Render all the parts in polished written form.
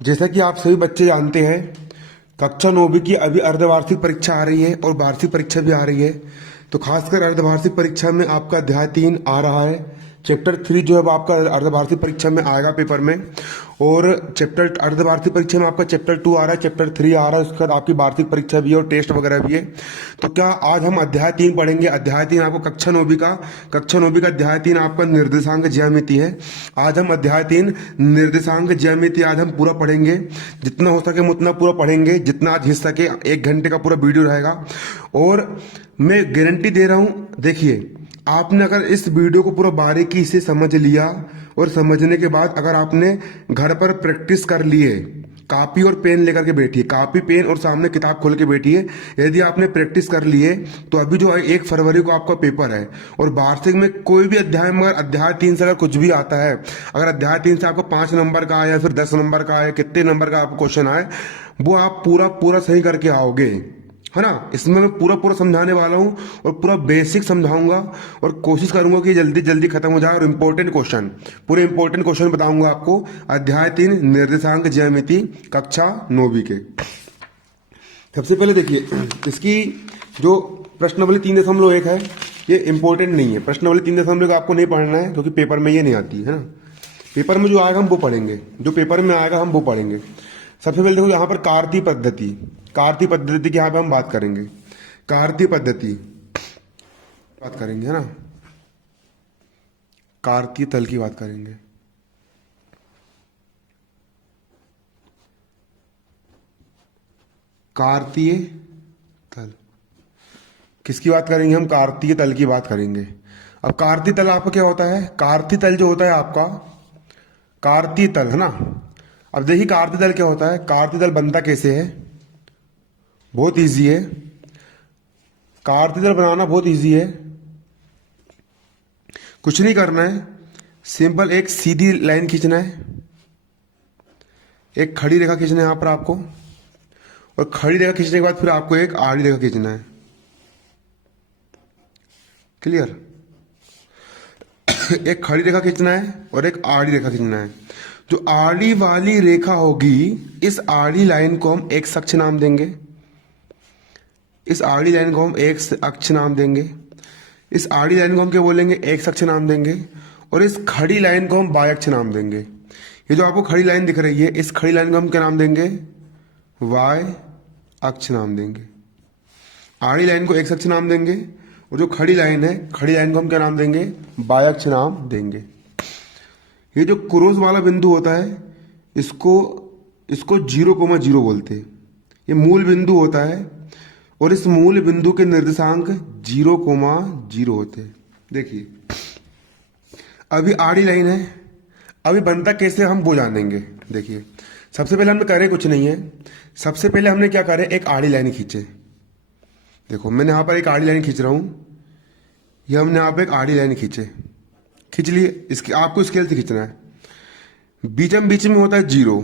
जैसा कि आप सभी बच्चे जानते हैं, कक्षा 9वीं की अभी अर्धवार्षिक परीक्षा आ रही है और वार्षिक परीक्षा भी आ रही है। तो खासकर अर्धवार्षिक परीक्षा में आपका अध्याय 3 आ रहा है। चैप्टर 3 जो है वो आपका अर्धवार्षिक परीक्षा में आएगा पेपर में। और चैप्टर अर्धवार्षिक परीक्षा में आपका चैप्टर 2 आ रहा है, चैप्टर 3 आ रहा है, उसके बाद आपकी वार्षिक परीक्षा भी है और टेस्ट वगैरह भी है। तो क्या आज हम अध्याय 3 पढ़ेंगे। अध्याय 3 आपको कक्षा 9वीं का अध्याय 3 आपका निर्देशांक ज्यामिति है। आज हम अध्याय 3 निर्देशांक ज्यामिति आज हम पूरा पढ़ेंगे। जितना हो सके हम उतना पूरा पढ़ेंगे, जितना आज हिस्सा के 1 घंटे का पूरा वीडियो रहेगा। और मैं गारंटी दे रहा हूँ, देखिए आपने अगर इस वीडियो को पूरा बारीकी से समझ लिया और समझने के बाद अगर आपने घर पर प्रैक्टिस कर लिए, कॉपी और पेन लेकर के बैठिए, कॉपी पेन और सामने किताब खोल के बैठिए। यदि आपने प्रैक्टिस कर लिए तो अभी जो 1 फरवरी को आपका पेपर है और वार्षिक में कोई भी अध्याय में अध्याय 3 से अगर कुछ भी आता है, अगर अध्याय 3 से आपको 5 नंबर का आया, फिर 10 नंबर का आया, कितने नंबर का आपको क्वेश्चन आए, वो आप पूरा पूरा सही करके आओगे, है ना। इसमें मैं पूरा पूरा समझाने वाला हूँ और पूरा बेसिक समझाऊंगा और कोशिश करूंगा कि जल्दी जल्दी खत्म हो जाए। और इम्पोर्टेंट क्वेश्चन, पूरे इंपॉर्टेंट क्वेश्चन बताऊंगा आपको अध्याय 3 निर्देशांक ज्यामिति कक्षा 9वीं के। सबसे पहले देखिए, इसकी जो प्रश्नावली 3.1 है, ये इंपॉर्टेंट नहीं है। प्रश्नावली 3.1 आपको नहीं पढ़ना है क्योंकि पेपर में ये नहीं आती है ना। पेपर में जो आएगा हम वो पढ़ेंगे, जो पेपर में आएगा हम वो पढ़ेंगे। सबसे पहले देखो यहाँ पर कार्तीय पद्धति, कार्तीय पद्धति की यहाँ पे हम बात करेंगे। कार्तीय पद्धति बात करेंगे, है ना। कार्तीय तल की बात करेंगे। कार्तीय तल किसकी बात करेंगे हम? कार्तीय तल की बात करेंगे। अब कार्तीय तल आपका क्या होता है? कार्तीय तल जो होता है आपका, कार्तीय तल, है ना। अब देखिए कार्तीय तल क्या होता है। कार्तीय तल बनता कैसे है? बहुत इजी है। कार्तीय तल बनाना बहुत इजी है, कुछ नहीं करना है। सिंपल एक सीधी लाइन खींचना है, एक खड़ी रेखा खींचना है यहां पर आपको, और खड़ी रेखा खींचने के बाद फिर आपको एक आड़ी रेखा खींचना है। क्लियर? एक खड़ी रेखा खींचना है और एक आड़ी रेखा खींचना है। जो आड़ी वाली रेखा होगी, इस आड़ी लाइन को हम एक्स अक्ष नाम देंगे। इस आड़ी लाइन को हम एक्स अक्ष नाम देंगे। इस आड़ी लाइन को हम क्या बोलेंगे? एक्स अक्ष नाम देंगे। और इस खड़ी लाइन को हम वाई अक्ष नाम देंगे। ये जो आपको खड़ी लाइन दिख रही है, इस खड़ी लाइन को हम क्या नाम देंगे? वाई अक्ष नाम देंगे। आड़ी लाइन को एक्स अक्ष नाम देंगे और जो खड़ी लाइन है, खड़ी लाइन को हम क्या नाम देंगे? वाई अक्ष नाम देंगे। ये जो क्रॉस वाला बिंदु होता है, इसको इसको 0,0 बोलते हैं। ये मूल बिंदु होता है और इस मूल बिंदु के निर्देशांक 0,0 होते हैं। देखिए अभी आड़ी लाइन है, अभी बनता कैसे हम वो जानेंगे। देखिए सबसे पहले हमने करे कुछ नहीं है। सबसे पहले हमने क्या करे? एक आड़ी लाइन खींचे। देखो मैंने यहाँ पर एक आड़ी लाइन खींच रहा हूँ, ये हमने यहाँ पे एक आड़ी लाइन खींच लिए। इसकी आपको स्केल से खींचना है। बीच में होता है 0,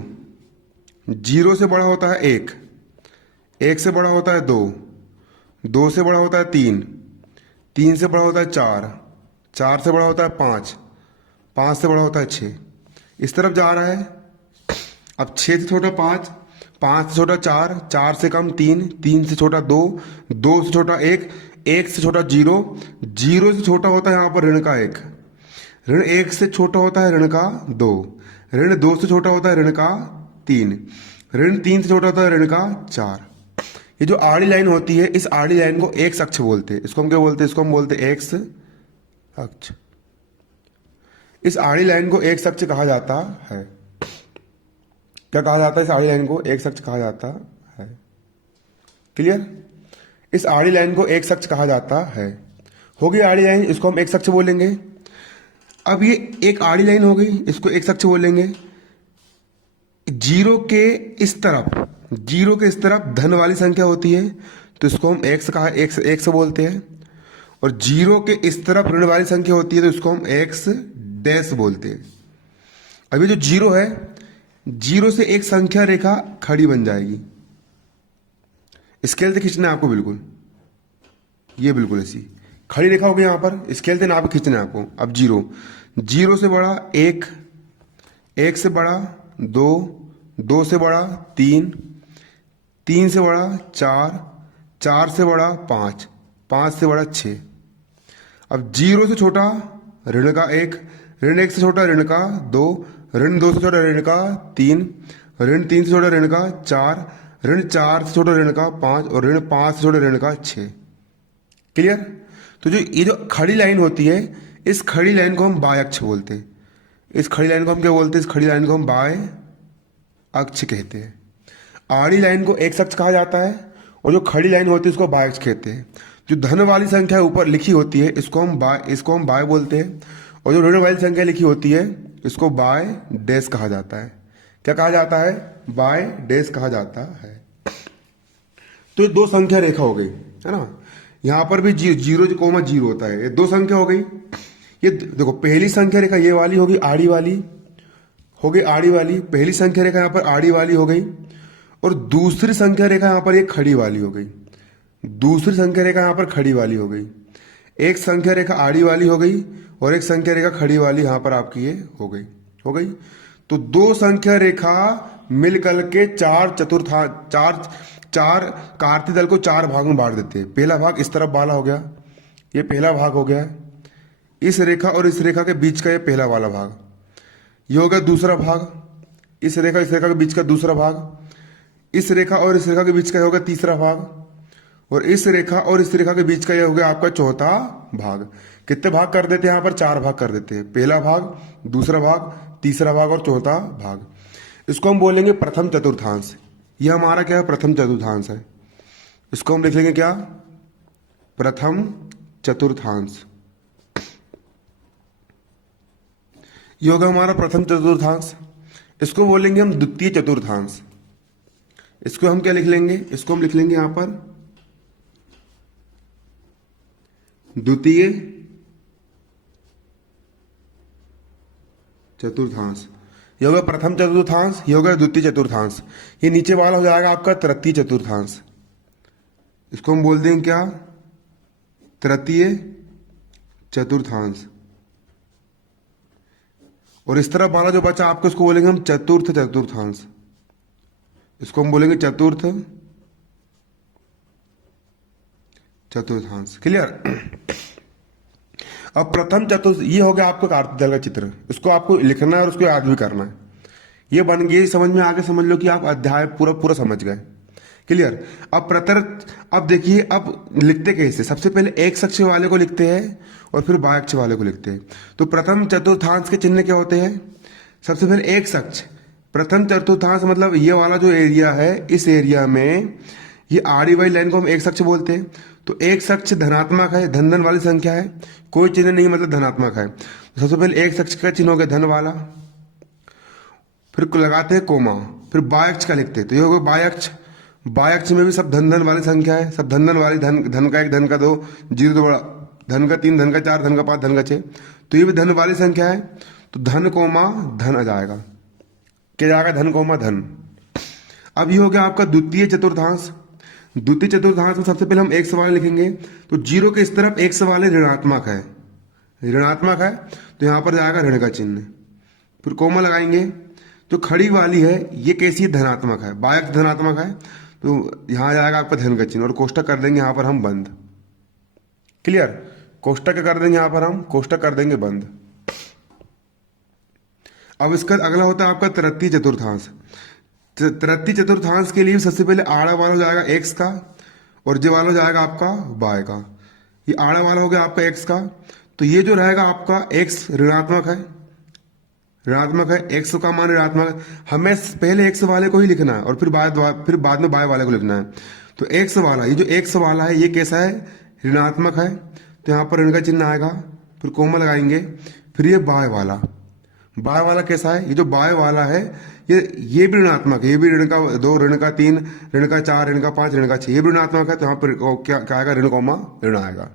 0 से बड़ा होता है 1, 1 से बड़ा होता है 2, 2 से बड़ा होता है 3, 3 से बड़ा होता है 4, 4 से बड़ा होता है 5, 5 से बड़ा होता है 6। इस तरफ जा रहा है। अब 6 से छोटा 5, 5 से छोटा 4, 4 से कम 3, 3 से छोटा 2, 2 से छोटा 1, 1 से छोटा 0, 0 से छोटा होता है यहाँ पर ऋण का 1, ऋण 1 से छोटा होता है ऋण का 2, ऋण 2 से छोटा होता है ऋण का 3, ऋण 3 से छोटा होता है ऋण का 4। ये जो आड़ी लाइन होती है, इस आड़ी लाइन को एक्स अक्ष बोलते हैं। इसको हम क्या बोलते हैं? इसको हम बोलते हैं एक्स अक्ष। इस आड़ी लाइन को एक्स अक्ष कहा जाता है। क्या कहा जाता है? इस आड़ी लाइन को एक्स अक्ष कहा जाता है। क्लियर? इस आड़ी लाइन को एक्स अक्ष कहा जाता है। हो गई आड़ी लाइन, इसको हम एक्स अक्ष बोलेंगे। अब ये एक आड़ी लाइन हो गई, इसको एक्स अक्ष बोलेंगे। 0 के इस तरफ धन वाली संख्या होती है तो इसको हम एक्स बोलते हैं। और 0 के इस तरफ ऋण वाली संख्या होती है तो इसको हम एक्स डैश बोलते हैं। अभी जो 0 है, 0 से एक संख्या रेखा खड़ी बन जाएगी। स्केल से खींचना है आपको, बिल्कुल ये बिल्कुल ऐसी खड़ी रेखा होगी यहां पर। स्केल से नाप खींचना है आपको। अब 0 से बड़ा 1, 1 से बड़ा 2, 2 से बड़ा 3, 3 से बड़ा 4, 4 से बड़ा 5, 5 से बड़ा 6। अब 0 से छोटा ऋण का 1, ऋण 1 से छोटा ऋण का 2, ऋण 2 से छोटा ऋण का 3, ऋण 3 से छोटा ऋण का 4, ऋण 4 से छोटा ऋण का 5 और ऋण 5 से छोटा ऋण का 6। क्लियर? तो जो ये जो खड़ी लाइन होती है, इस खड़ी लाइन को हम बाय अक्ष बोलते हैं। इस खड़ी लाइन को हम क्या बोलते हैं? इस खड़ी लाइन को हम बाय अक्ष कहते हैं। आड़ी लाइन को एक्स अक्ष कहा जाता है और जो खड़ी लाइन होती है उसको बाय अक्ष कहते हैं। जो धन वाली संख्या ऊपर लिखी होती है इसको हम बाय बोलते हैं और जो ऋण वाली संख्या लिखी होती है इसको बाय डैश कहा जाता है। क्या कहा जाता है? बाय डैश कहा जाता है। तो ये 2 संख्या रेखा हो गई, है ना। यहां पर भी 0,0 होता है। ये 2 संख्या हो गई। ये देखो, पहली संख्या रेखा ये वाली होगी, आड़ी वाली हो गई, आड़ी वाली पहली संख्या रेखा यहां पर आड़ी वाली हो गई और दूसरी संख्या रेखा यहां पर ये खड़ी वाली हो गई। दूसरी संख्या रेखा यहां पर खड़ी वाली हो गई। एक संख्या रेखा आड़ी वाली हो गई और एक संख्या रेखा खड़ी वाली यहां पर आपकी ये हो गई। तो 2 संख्या रेखा मिलकर के चार कार्तीय दल को 4 भाग में बांट देते हैं। पहला भाग इस तरफ वाला हो गया, ये पहला भाग हो गया। इस रेखा और इस रेखा के बीच का ये पहला वाला भाग, ये हो गया दूसरा भाग। इस रेखा के बीच का दूसरा भाग। इस रेखा और इस रेखा के बीच का होगा तीसरा भाग और इस रेखा और इस रेखा के बीच का ये हो गया आपका चौथा भाग। कितने भाग कर देते हैं? यहाँ पर 4 भाग कर देते हैं। पहला भाग, दूसरा भाग, तीसरा भाग और चौथा भाग। इसको हम बोलेंगे प्रथम चतुर्थांश। ये हमारा क्या है? प्रथम चतुर्थांश है। इसको हम लिख लेंगे क्या? प्रथम चतुर्थांश। ये होगा हमारा प्रथम चतुर्थांश। इसको बोलेंगे हम द्वितीय चतुर्थांश। इसको हम क्या लिख लेंगे? इसको हम लिख लेंगे यहां पर द्वितीय चतुर्थांश। ये होगा प्रथम चतुर्थांश, ये होगा द्वितीय चतुर्थांश। ये नीचे वाला हो जाएगा आपका तृतीय चतुर्थांश। इसको हम बोल देंगे क्या? तृतीय चतुर्थांश। और इस तरफ वाला जो बचा आपको इसको बोलेंगे हम चतुर्थ चतुर्थांश। इसको हम बोलेंगे चतुर्थ चतुर्थांश। क्लियर? अब प्रथम चतुर्थ ये हो गया आपका कार्तीय दल का चित्र। इसको आपको लिखना है और उसको याद भी करना है। ये बन गई, समझ में आगे समझ लो कि आप अध्याय पूरा समझ गए। क्लियर? अब देखिए, अब लिखते कैसे? सबसे पहले एक अक्ष वाले को लिखते हैं और फिर बाय अक्ष वाले को लिखते हैं। तो प्रथम चतुर्थांश के चिन्ह क्या होते हैं? सबसे पहले एक अक्ष। प्रथम चतुर्थांश मतलब ये वाला जो एरिया है, इस एरिया में ये आड़ी वाली लाइन को हम एक अक्ष बोलते हैं। तो एक अक्ष धनात्मक है, धन वाली संख्या है, कोई चिन्ह नहीं मतलब धनात्मक है। तो सबसे पहले एक अक्ष का चिन्ह हो गया धन वाला, फिर लगाते हैं कोमा, फिर बाय अक्ष का लिखते हैं। तो ये होगा बाय अक्ष। बाय अक्ष में भी सब धन वाली संख्या है, सब धन वाली, धन का 1, धन का 2, 0 तो बड़ा, धन का 3, धन का 4, धन का 5, धन का 6। तो ये भी धन वाली संख्या है। तो धन कोमा धन आ जाएगा। क्या जाएगा? धन कोमा धन। अब ये हो गया आपका द्वितीय चतुर्थांश। द्वितीय चतुर्थांश में सबसे पहले हम एक सवाल लिखेंगे। तो 0 के इस तरफ एक सवाल ऋणात्मक है, ऋणात्मक है, तो यहां पर जाएगा ऋण का चिन्ह। फिर कोमा लगाएंगे। जो खड़ी वाली है ये कैसी? धनात्मक है, बाय अक्ष धनात्मक है, तो यहां जाएगा आपका धन का चिन्ह और कोष्टक कर देंगे यहां पर हम बंद। क्लियर? कोष्टक कर देंगे यहां पर हम, कोष्टक कर देंगे बंद। अब इसका अगला होता है आपका तृतीय चतुर्थांश। तृतीय चतुर्थांश के लिए सबसे पहले आड़ा वाला हो जाएगा एक्स का और जे वाला हो जाएगा आपका बाय का। ये आड़ा वाला हो गया आपका एक्स का। तो ये जो रहेगा आपका एक्स ऋणात्मक है, ऋणात्मक है, एक्स का मान ऋणात्मक है। हमें पहले एक्स वाले को ही लिखना है और फिर बाद में बाय वाले को लिखना है। तो एक्स वाला, ये जो एक्स वाला है ये कैसा है? ऋणात्मक है, तो यहाँ पर ऋण का चिन्ह आएगा, फिर कोमा लगाएंगे। फिर ये बाय वाला, बाय वाला कैसा है? ये जो बाय वाला है ये भी ऋणात्मक है, ये भी ऋण का 2, ऋण का 3, ऋण का 4, ऋण का 5, ऋण का 6, ये भी ऋणात्मक है। तो यहाँ पर क्या आएगा? ऋण कोमा ऋण आएगा।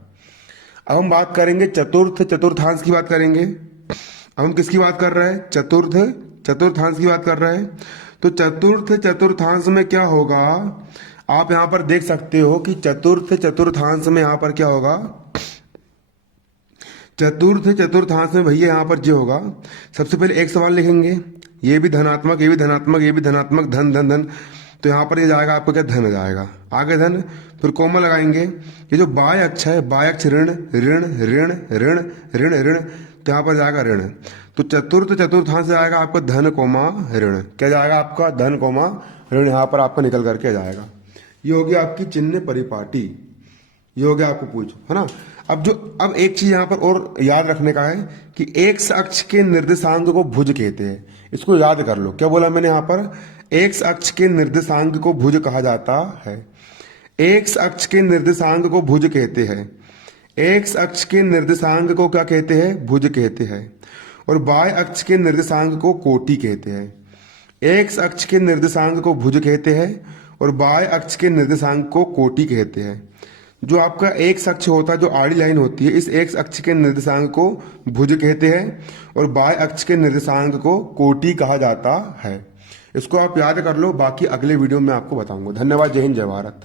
अब हम बात करेंगे चतुर्थांश की बात करेंगे। अब हम किसकी बात कर रहे हैं? चतुर्थांश की बात कर रहे हैं। तो चतुर्थांश में क्या होगा? आप यहां पर देख सकते हो कि चतुर्थांश में यहां पर क्या होगा? चतुर्थांश में भैया यहां पर जो होगा, सबसे पहले एक सवाल लिखेंगे, ये भी धनात्मक, ये भी धनात्मक, ये भी धनात्मक, धन धन धन, तो यहाँ पर ये जाएगा आपको क्या, धन जाएगा। आगे धन, फिर कोमा लगाएंगे। ये जो बाय अक्ष है, बाय अक्ष ऋण ऋण ऋण ऋण ऋण ऋण, तो यहाँ पर जाएगा ऋण। तो चतुर्थांश से जाएगा आपका धन कोमा ऋण, क्या जाएगा आपका, धन कोमा ऋण, यहाँ पर आपका निकल करके जाएगा। ये होगी आपकी चिन्ह परिपाटी, ये हो गया आपको पूछ, है ना। अब एक चीज यहाँ पर और याद रखने का है कि एक्स अक्ष के निर्देशांक को भुज कहते हैं, इसको याद कर लो। क्या बोला मैंने यहाँ पर, एक्स अक्ष के निर्देशांक को भुज कहा जाता है। एक्स अक्ष के निर्देशांक को भुज कहते हैं। एक्स अक्ष के निर्देशांक को क्या कहते हैं, भुज कहते हैं। और बाय अक्ष के निर्देशांक को कोटि कहते हैं। एक्स अक्ष के निर्देशांक को भुज कहते हैं और बाय अक्ष के निर्देशांक को कोटि कहते हैं। जो आपका एक्स अक्ष होता है, जो आड़ी लाइन होती है, इस एक्स अक्ष के निर्देशांक को भुज कहते हैं और बाय अक्ष के निर्देशांक को कोटि कहा जाता है। इसको आप याद कर लो, बाकी अगले वीडियो में आपको बताऊंगा। धन्यवाद। जय हिंद, जय भारत।